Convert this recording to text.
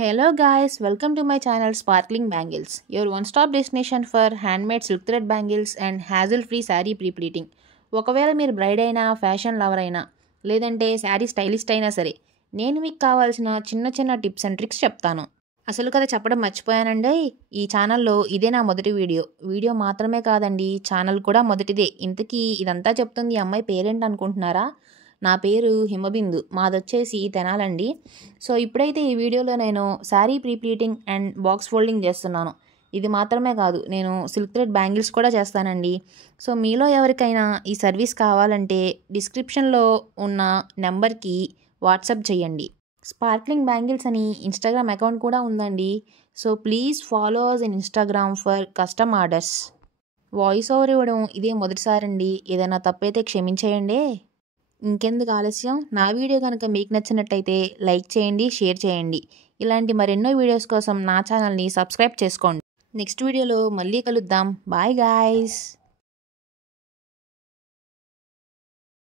Hello guys, welcome to my channel Sparkling Bangles, your one-stop destination for handmade silk thread bangles and hassle-free saree pre-pleating. ఒకవేళ మీరు braid అయినా fashion lover అయినా లేదంటే sari stylist అయినా సరే నేను మీకు కావాల్సిన చిన్న చిన్న టిప్స్ అండ్ ట్రిక్స్ చెప్తాను. అసలు కదా చెప్పడం మర్చిపోయానండి. ఈ ఛానల్లో ఇదే నా మొదటి వీడియో మాత్రమే కాదండి, ఛానల్ కూడా మొదటిదే. ఇంతకీ ఇదంతా చెప్తుంది ఈ అమ్మాయి పేరేంటి అనుకుంటున్నారా? నా పేరు హిమబిందు, మాదొచ్చేసి తెనాలండి. సో ఇప్పుడైతే ఈ వీడియోలో నేను sari prepleating and box folding చేస్తున్నాను. ఇది మాత్రమే కాదు, నేను సిల్క్ థ్రెడ్ బ్యాంగిల్స్ కూడా చేస్తానండి. సో మీలో ఎవరికైనా ఈ సర్వీస్ కావాలంటే డిస్క్రిప్షన్లో ఉన్న నెంబర్కి వాట్సాప్ చేయండి. స్పార్క్లింగ్ బ్యాంగిల్స్ అని ఇన్స్టాగ్రామ్ అకౌంట్ కూడా ఉందండి. So please follow us in Instagram for custom orders. Voice over ఇవ్వడం ఇదే మొదటిసారండి, ఏదైనా తప్పైతే క్షమించేయండి. ఇంకెందుకు ఆలస్యం, నా వీడియో కనుక మీకు నచ్చినట్టయితే లైక్ చేయండి, షేర్ చేయండి. ఇలాంటి మరెన్నో వీడియోస్ కోసం నా ఛానల్ని సబ్స్క్రైబ్ చేసుకోండి. నెక్స్ట్ వీడియోలో మళ్ళీ కలుద్దాం. Bye guys.